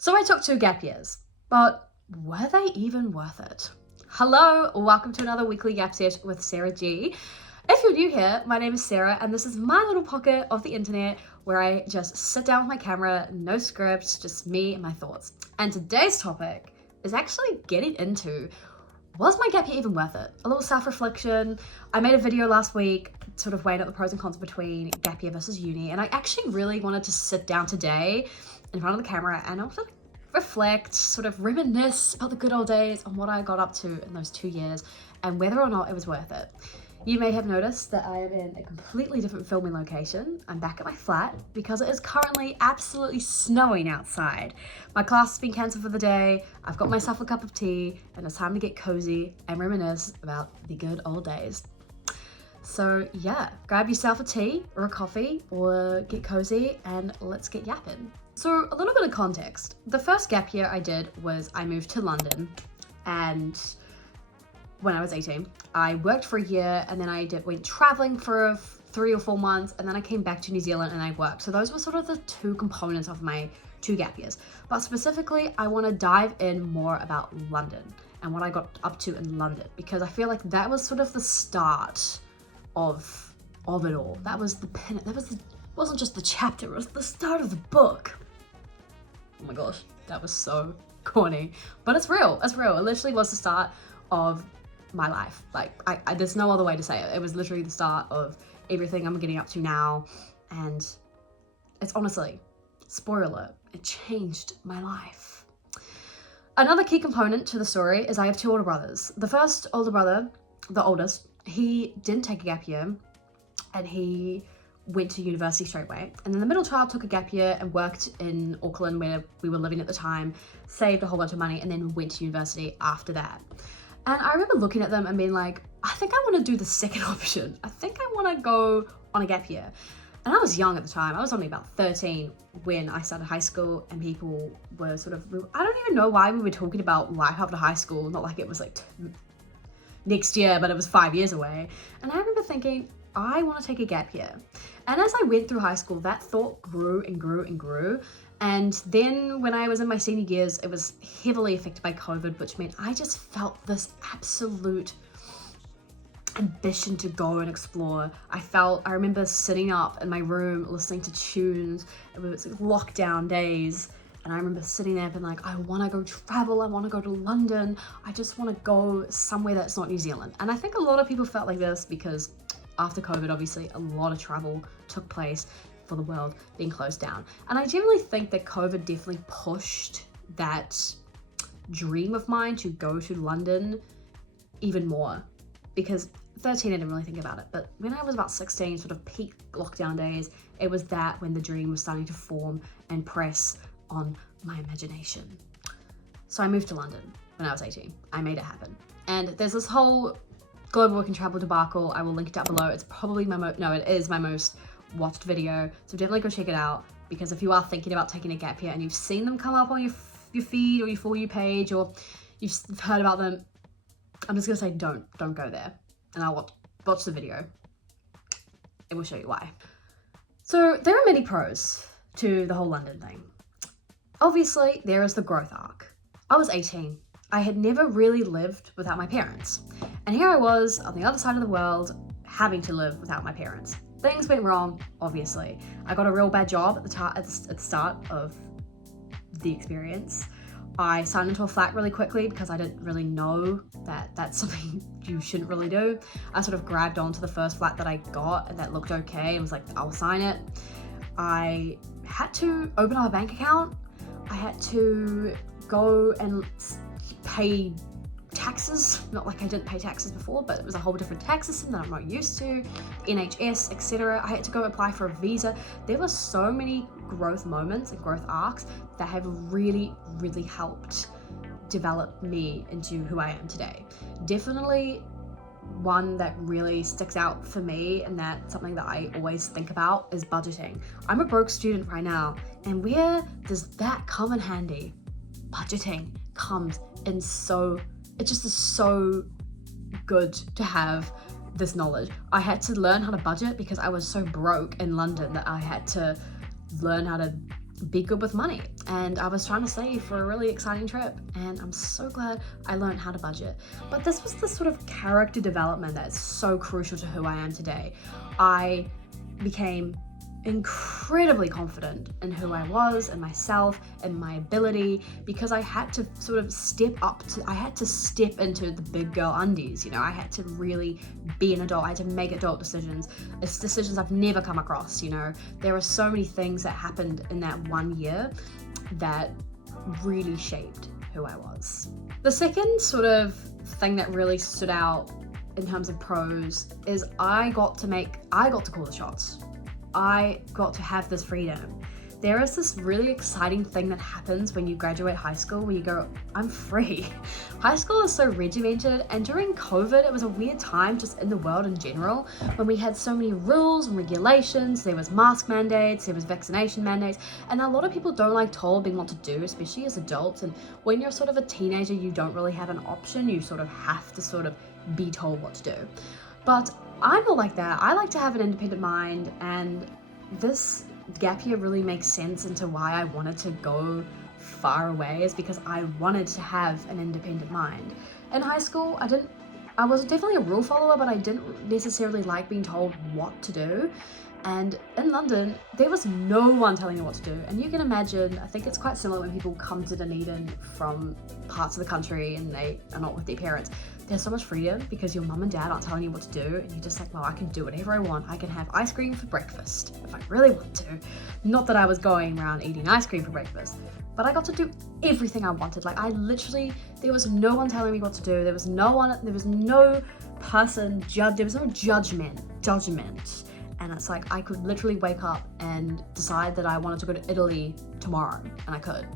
So I took 2 gap years, but were they even worth it? Hello, welcome to another weekly gap set with Sarah G. If you're new here, my name is Sarah and this is my little pocket of the internet where I just sit down with my camera, no script, just me and my thoughts. And today's topic is actually getting into, was my gap year even worth it? A little self-reflection. I made a video last week sort of weighing up the pros and cons between gap year versus uni, and I actually really wanted to sit down today in front of the camera and also reflect, sort of reminisce about the good old days and what I got up to in those 2 years and whether or not it was worth it. You may have noticed that I am in a completely different filming location. I'm back at my flat because it is currently absolutely snowing outside. My class has been cancelled for the day. I've got myself a cup of tea and it's time to get cozy and reminisce about the good old days. So yeah, grab yourself a tea or a coffee or get cozy and let's get yapping. So a little bit of context. The first gap year I did was I moved to London, and when I was 18, I worked for a year and then I went traveling for 3 or 4 months, and then I came back to New Zealand and I worked. So those were sort of the 2 components of my 2 gap years. But specifically, I want to dive in more about London and what I got up to in London, because I feel like that was sort of the start of it all. That was the pin. Wasn't just the chapter, it was the start of the book. Oh my gosh, that was so corny, but it's real. It literally was the start of my life. Like, there's no other way to say it. It was literally the start of everything I'm getting up to now, and it's honestly, spoiler alert, it changed my life. Another key component to the story is I have 2 older brothers. The first older brother, the oldest, he didn't take a gap year and he went to university straight away. And then the middle child took a gap year and worked in Auckland, where we were living at the time, saved a whole bunch of money, and then went to university after that. And I remember looking at them and being like, I think I want to do the second option. I think I want to go on a gap year. And I was young at the time. I was only about 13 when I started high school, and people were sort of, I don't even know why we were talking about life after high school. Not like it was like next year, but it was 5 years away. And I remember thinking, I want to take a gap year. And as I went through high school, that thought grew and grew and grew. And then when I was in my senior years, it was heavily affected by COVID, which meant I just felt this absolute ambition to go and explore. I remember sitting up in my room listening to tunes. It was lockdown days. And I remember sitting there and like, I want to go travel. I want to go to London. I just want to go somewhere that's not New Zealand. And I think a lot of people felt like this because after COVID, obviously, a lot of travel took place for the world being closed down. And I generally think that COVID definitely pushed that dream of mine to go to London even more, because 13, I didn't really think about it. But when I was about 16, sort of peak lockdown days, it was that when the dream was starting to form and press on my imagination. So I moved to London when I was 18. I made it happen. And there's this whole global work and travel debacle. I will link it down below. It's probably it is my most watched video. So definitely go check it out, because if you are thinking about taking a gap year and you've seen them come up on your feed or your For You page, or you've heard about them, I'm just gonna say don't go there. And I'll watch the video. It will show you why. So there are many pros to the whole London thing. Obviously, there is the growth arc. I was 18. I had never really lived without my parents. And here I was on the other side of the world, having to live without my parents. Things went wrong, obviously. I got a real bad job at the start of the experience. I signed into a flat really quickly because I didn't really know that that's something you shouldn't really do. I sort of grabbed onto the first flat that I got and that looked okay and was like, I'll sign it. I had to open up a bank account. I had to go and pay taxes. Not like I didn't pay taxes before, but it was a whole different tax system that I'm not used to. NHS, etc. I had to go apply for a visa. There were so many growth moments and growth arcs that have really, really helped develop me into who I am today. Definitely one that really sticks out for me, and that's something that I always think about, is budgeting. I'm a broke student right now, and where does that come in handy? Budgeting comes in so, it just is so good to have this knowledge. I had to learn how to budget because I was so broke in London that I had to learn how to be good with money, and I was trying to save for a really exciting trip, and I'm so glad I learned how to budget. But this was the sort of character development that's so crucial to who I am today. I became incredibly confident in who I was and myself and my ability, because I had to sort of I had to step into the big girl undies, you know. I had to really be an adult. I had to make adult decisions. It's decisions I've never come across, you know. There are so many things that happened in that 1 year that really shaped who I was. The second sort of thing that really stood out in terms of pros is I got to call the shots. I got to have this freedom. There is this really exciting thing that happens when you graduate high school where you go, I'm free. High school is so regimented, and during COVID, it was a weird time just in the world in general, when we had so many rules and regulations. There was mask mandates, there was vaccination mandates, and a lot of people don't like being what to do, especially as adults. And when you're sort of a teenager, you don't really have an option. You sort of have to sort of be told what to do. But I'm not like that. I like to have an independent mind, and this gap year really makes sense into why I wanted to go far away, is because I wanted to have an independent mind. In high school, I was definitely a rule follower, but I didn't necessarily like being told what to do. And in London, there was no one telling me what to do. And you can imagine, I think it's quite similar when people come to Dunedin from parts of the country and they are not with their parents. There's so much freedom because your mum and dad aren't telling you what to do, and you're just like, well, I can do whatever I want. I can have ice cream for breakfast if I really want to. Not that I was going around eating ice cream for breakfast, but I got to do everything I wanted. Like, there was no one telling me what to do. There was no person there was no judgment. And it's like, I could literally wake up and decide that I wanted to go to Italy tomorrow, and I could.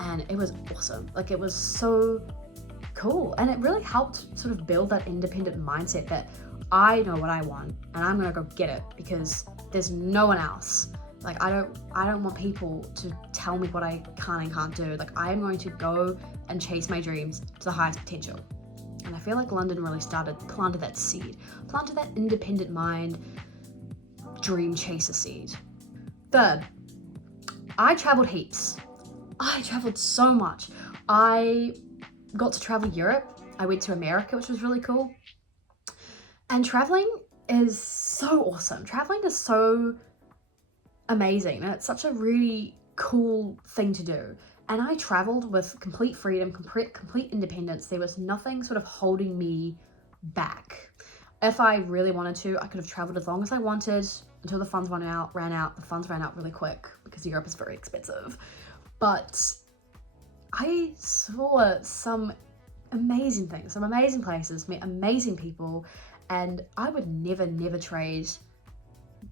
And it was awesome. Like, it was so cool. And it really helped sort of build that independent mindset that I know what I want and I'm gonna go get it, because there's no one else. Like, I don't want people to tell me what I can and can't do. Like, I am going to go and chase my dreams to the highest potential. And I feel like London really planted that seed, planted that independent mind, dream chaser seed. Third, I traveled heaps. I traveled so much. I got to travel Europe. I went to America, which was really cool. And traveling is so awesome. Traveling is so amazing, and it's such a really cool thing to do. And I traveled with complete freedom, complete independence. There was nothing sort of holding me back. If I really wanted to, I could have traveled as long as I wanted until the funds ran out. The funds ran out really quick because Europe is very expensive. But I saw some amazing things, some amazing places, met amazing people, and I would never trade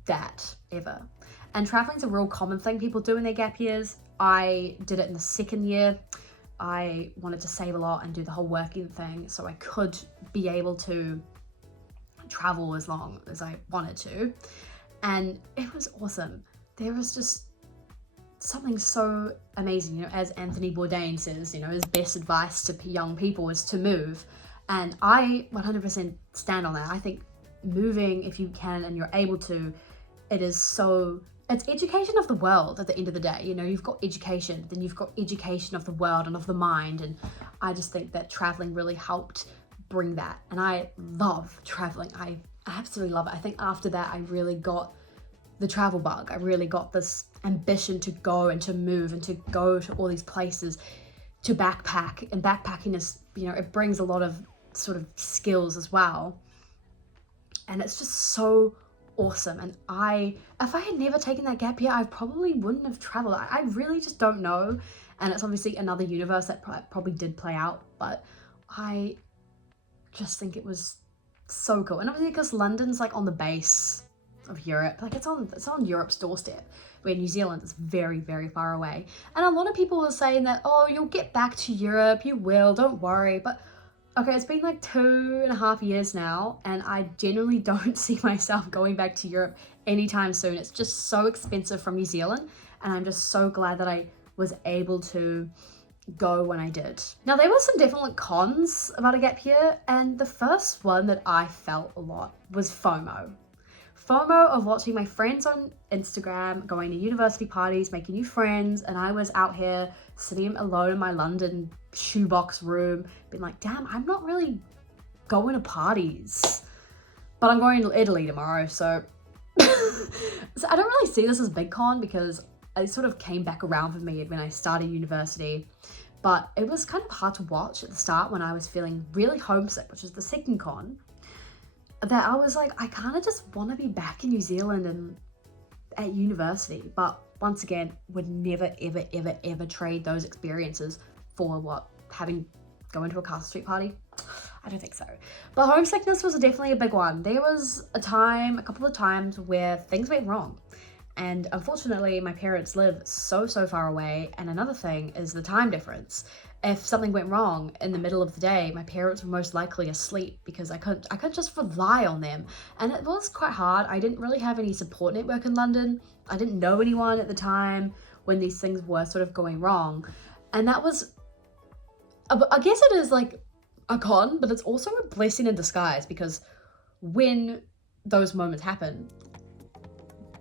that ever. And traveling's a real common thing people do in their gap years. I did it in the second year. I wanted to save a lot and do the whole working thing so I could be able to travel as long as I wanted to. And it was awesome. There was just something so amazing, you know, as Anthony Bourdain says, you know, his best advice to young people is to move. And I 100% stand on that. I think moving, if you can and you're able to, it's education of the world at the end of the day. You know, you've got education, then you've got education of the world and of the mind. And I just think that traveling really helped bring that. And I love traveling. I absolutely love it. I think after that, I really got the travel bug. I really got this ambition to go and to move and to go to all these places, to backpack. And backpacking is, you know, it brings a lot of sort of skills as well. And it's just so awesome. And if I had never taken that gap year, I probably wouldn't have traveled. I really just don't know. And it's obviously another universe that probably did play out, but I just think it was so cool. And obviously because London's like on the base of Europe, like it's on Europe's doorstep, where New Zealand is very, very far away. And a lot of people were saying that, oh, you'll get back to Europe, you will, don't worry. But okay, it's been like 2.5 years now, and I generally don't see myself going back to Europe anytime soon. It's just so expensive from New Zealand, and I'm just so glad that I was able to go when I did. Now, there were some definite cons about a gap year, and the first one that I felt a lot was FOMO. FOMO of watching my friends on Instagram, going to university parties, making new friends, and I was out here sitting alone in my London shoebox room, being like, damn, I'm not really going to parties. But I'm going to Italy tomorrow, so... So I don't really see this as big con because it sort of came back around for me when I started university. But it was kind of hard to watch at the start when I was feeling really homesick, which is the second con. That I was like, I kind of just want to be back in New Zealand and at university. But once again, would never, ever, ever, ever trade those experiences for what? Going to a Castle Street party? I don't think so. But homesickness was definitely a big one. There was a couple of times where things went wrong. And unfortunately, my parents live so far away. And another thing is the time difference. If something went wrong in the middle of the day, my parents were most likely asleep because I couldn't just rely on them. And it was quite hard. I didn't really have any support network in London. I didn't know anyone at the time when these things were sort of going wrong. And that was, I guess it is like a con, but it's also a blessing in disguise because when those moments happen,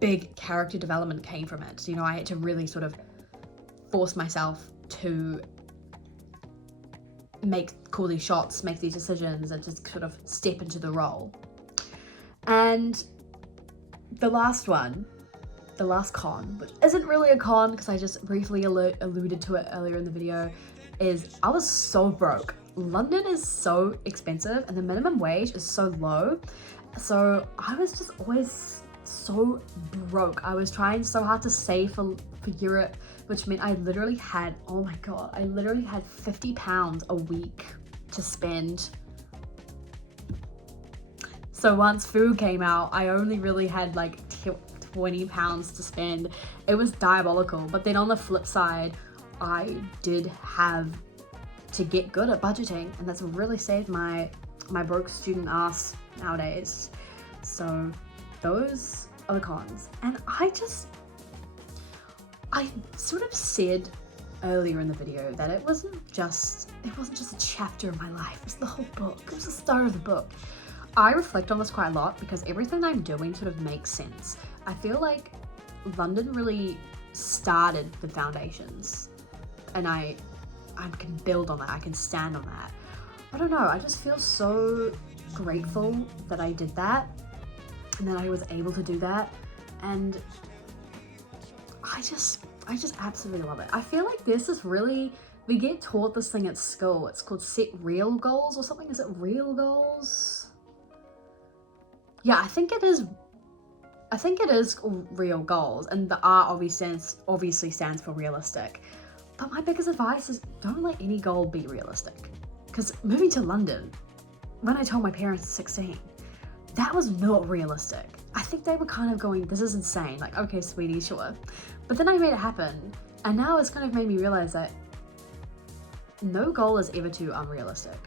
big character development came from it. You know, I had to really sort of force myself to call these shots, make these decisions, and just sort of step into the role. And the last con, which isn't really a con because I just briefly alluded to it earlier in the video, is I was so broke. London is so expensive and the minimum wage is so low. So I was just always so broke. I was trying so hard to save for Europe, which meant I literally had, oh my god, I literally had £50 a week to spend. So once food came out, I only really had like £20 to spend. It was diabolical. But then on the flip side, I did have to get good at budgeting, and that's really saved my broke student ass nowadays. So those are the cons. And I sort of said earlier in the video that it wasn't just a chapter of my life, it was the whole book. It was the start of the book. I reflect on this quite a lot because everything I'm doing sort of makes sense. I feel like London really started the foundations, and I can build on that, I can stand on that. I don't know, I just feel so grateful that I did that and that I was able to do that, and I just absolutely love it. I feel like this is really, we get taught this thing at school, it's called set real goals or something. Is it real goals? Yeah, I think it is real goals, and the R obviously stands for realistic. But my biggest advice is don't let any goal be realistic. Because moving to London, when I told my parents at 16, that was not realistic. I think they were kind of going, this is insane. Like, okay, sweetie, sure. But then I made it happen. And now it's kind of made me realize that no goal is ever too unrealistic.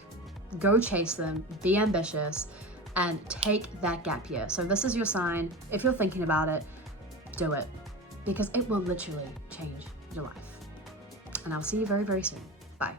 Go chase them, be ambitious, and take that gap year. So this is your sign. If you're thinking about it, do it. Because it will literally change your life. And I'll see you very, very soon. Bye.